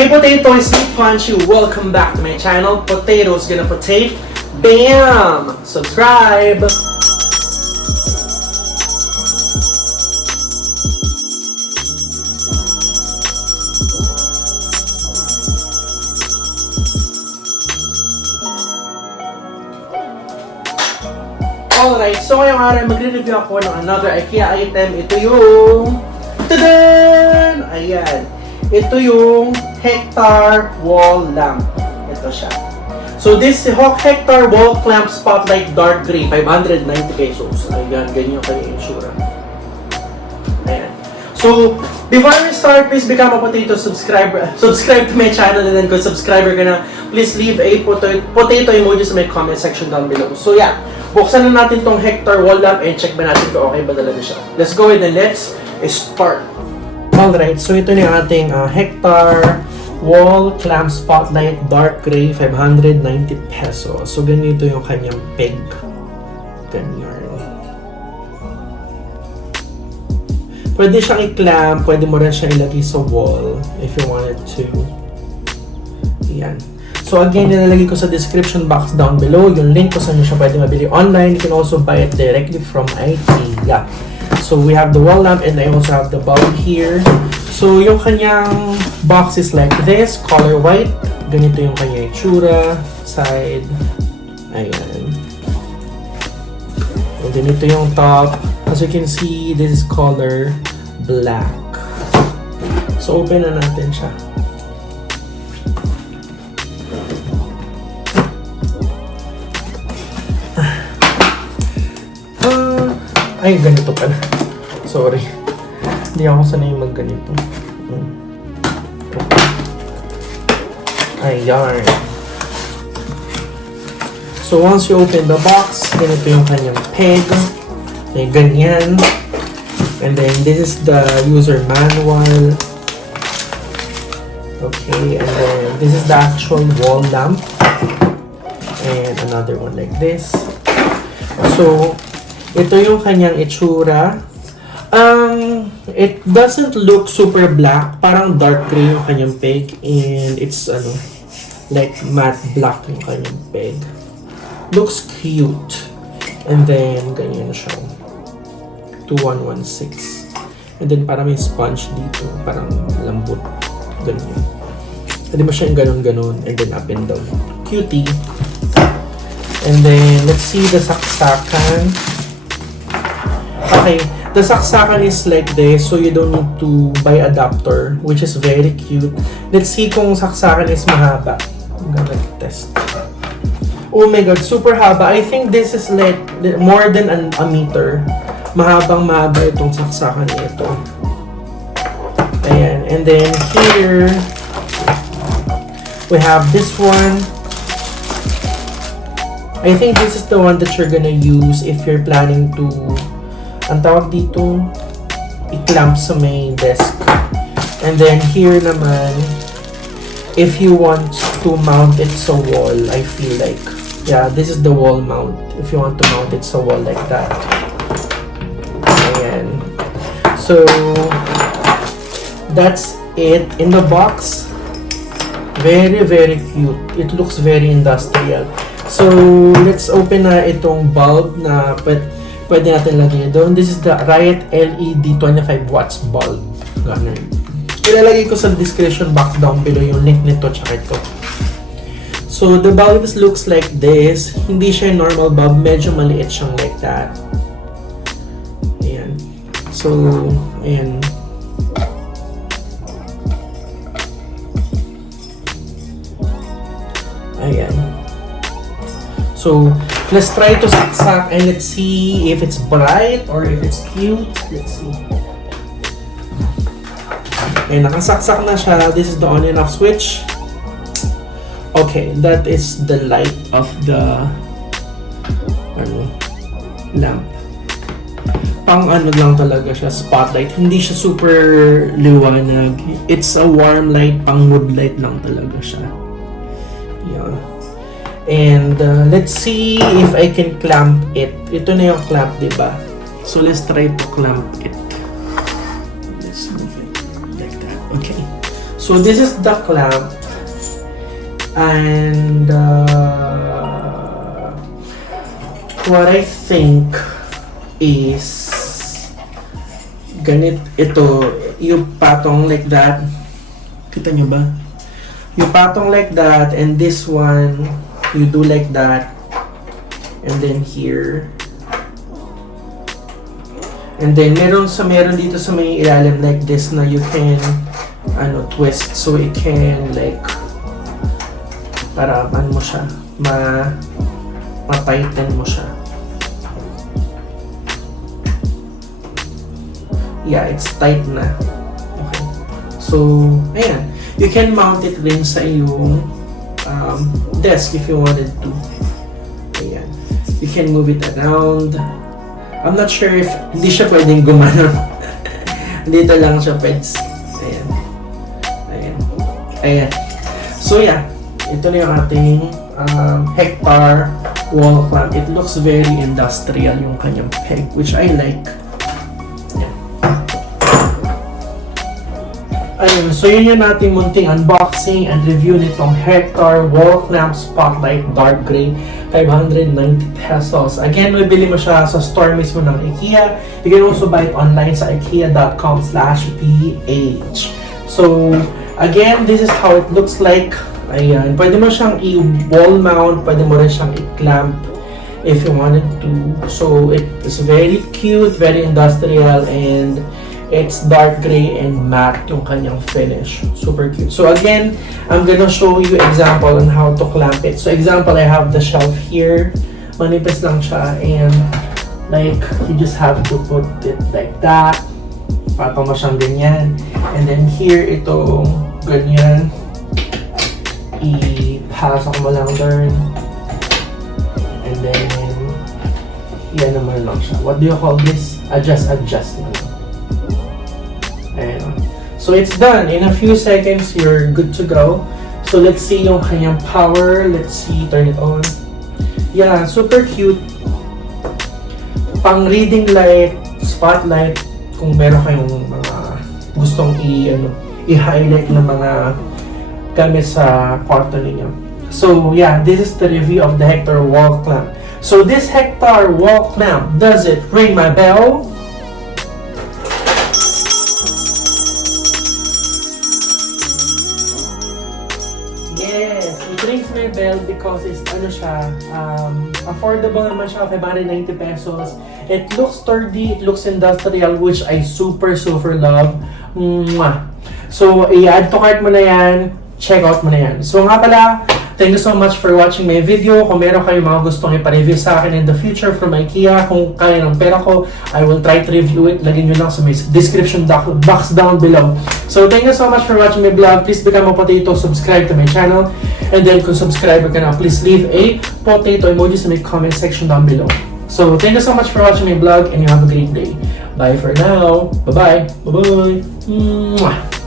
Hey potatoes, it's Punchy. Welcome back to my channel. Potatoes gonna potate. Bam! Subscribe! Alright, so ngayong araw magre-review ako ng another IKEA item. Ito yung... Tadaan! Ayan. Ito yung Hektar wall lamp. Ito siya. So this Hektar wall clamp spotlight dark gray, 590 pesos. Ayan, ganyan yung kanyang insura. Ayan. So, before we start, please become a potato subscriber. Subscribe to my channel, and then kung subscriber ka na, please leave a potato emoji sa my comment section down below. So yeah, buksan na natin tong Hektar wall lamp and check ba natin kung okay ba talaga siya. Let's go ahead and let's start. Alright, so ito na yung ating Hektar wall clamp spotlight dark gray, 590 pesos. So ganito yung kanyang peg. Ganyan. Pwede siyang i-clamp, pwede mo rin siyang ilagay sa wall if you wanted to. Ayan. So again, nilalagay ko sa description box down below yung link kung saan nyo siya pwede mabili online. You can also buy it directly from IKEA. So we have the wall lamp and I also have the bulb here. So yung kanyang box is like this, color white. Ganito yung kanyang itsura, side. Ayan. And then ito yung top. As you can see, this is color black. So open na natin siya. Ay, ganito pala. Sorry. Hindi ako sanay mag-ganito. Ayan. So, once you open the box, ganito yung kanyang peg. May ganyan. And then, this is the user manual. Okay, and then, this is the actual wall lamp. And another one like this. So, ito yung kanyang itsura. It doesn't look super black. Parang dark gray yung kanyang peg. And it's, like matte black yung kanyang peg. Looks cute. And then, ganyan siya. 2116. And then, parang may sponge dito. Parang lambot. Ganyan. Pwede mo siyang ganun-ganun. And then, up and down. Cutie. And then, let's see the saksakan. Okay, the saksakan is like this, so you don't need to buy adapter, which is very cute. Let's see kung saksakan is mahaba. I'm gonna test. Oh my god, super haba. I think this is like more than a meter. Mahaba itong saksakan ito. Ayan, and then here we have this one. I think this is the one that you're gonna use if you're planning to ang tawag dito, i-clamp sa may desk. And then here naman, if you want to mount it sa wall, I feel like, yeah, this is the wall mount. If you want to mount it sa wall like that. Ayan. So, that's it in the box. Very, very cute. It looks very industrial. So, let's open na itong bulb na pwede natin lagay doon. This is the Riot LED 25 watts bulb. Ganun. Ilalagay ko sa description box down below yung link nito tsaka ito. So, the bulb looks like this. Hindi siya normal bulb. Medyo maliit siyang like that. Ayan. So, ayan. Ayan. So, let's try to saksak and let's see if it's bright or if it's cute. Let's see. Okay, nakasaksak na siya. This is the on and off switch. Okay, that is the light of the lamp. Pang lang talaga siya, spotlight. Hindi siya super liwanag. It's a warm light, pang mood light lang talaga siya. Yeah. And let's see if I can clamp it. Ito na yung clamp, diba? So let's try to clamp it. Let's move it like that. Okay. So So this is the clamp, and what I think is ito, you patong like that. Kita nyo ba? You patong like that, and this one you do like that, and then here, and then meron dito sa may ilalim like this na you can twist, so it can like para mo siya ma-tighten mo siya. Yeah, it's tight na. Okay. So, ayan. You can mount it rin sa iyong desk if you wanted to. Ayan. You can move it around. I'm not sure if hindi siya pwedeng gumano. Dito lang siya pweds. Ayan. Ayan. Ayan. So, yeah. Ito na yung ating Hektar wall clamp. It looks very industrial yung kanyang peg, which I like. Ayun, so yun yung nating munting unboxing and review nitong Hektar wall clamp spotlight dark gray, 590 pesos. Again, mabili mo siya sa store mismo ng IKEA. You can also buy it online sa ikea.com/ph. So, again, this is how it looks like. Ayan, pwede mo siyang i-wall mount, pwede mo rin siyang i-clamp if you wanted to. So, it is very cute, very industrial, and it's dark gray and matte yung kanyang finish. Super cute. So again, I'm gonna show you example on how to clamp it. So example, I have the shelf here. Manipis lang siya, and like, you just have to put it like that. Patong mo siyang ganyan. And then here, itong ganyan. Ipasok mo lang doon. And then, yan naman lang siya. What do you call this? Adjust naman. Ayan. So it's done. In a few seconds, you're good to go. So let's see yung kanyang power. Let's see, turn it on. Yeah, super cute. Pang reading light, spotlight, kung meron kayong mga gustong i-highlight na mga gamit sa kwarto ninyo. So yeah, this is the review of the Hektar wall clamp. So this Hektar wall clamp, does it ring my bell? Yes, it rings my bell because it's affordable naman siya, 590 pesos. It looks sturdy, it looks industrial, which I super love. Mwah! So, i-add to cart mo na yan, check out mo na yan. So nga pala, thank you so much for watching my video. Kung meron kayong mga gustong ipa-review sa akin in the future from IKEA, kung kaya ng pera ko, I will try to review it. Lagyan nyo lang sa may description box down below. So thank you so much for watching my vlog. Please become a potato, subscribe to my channel. And then kung subscriber ka na, please leave a potato emoji sa my comment section down below. So thank you so much for watching my vlog, and you have a great day. Bye for now. Bye-bye. Bye-bye. Mwah.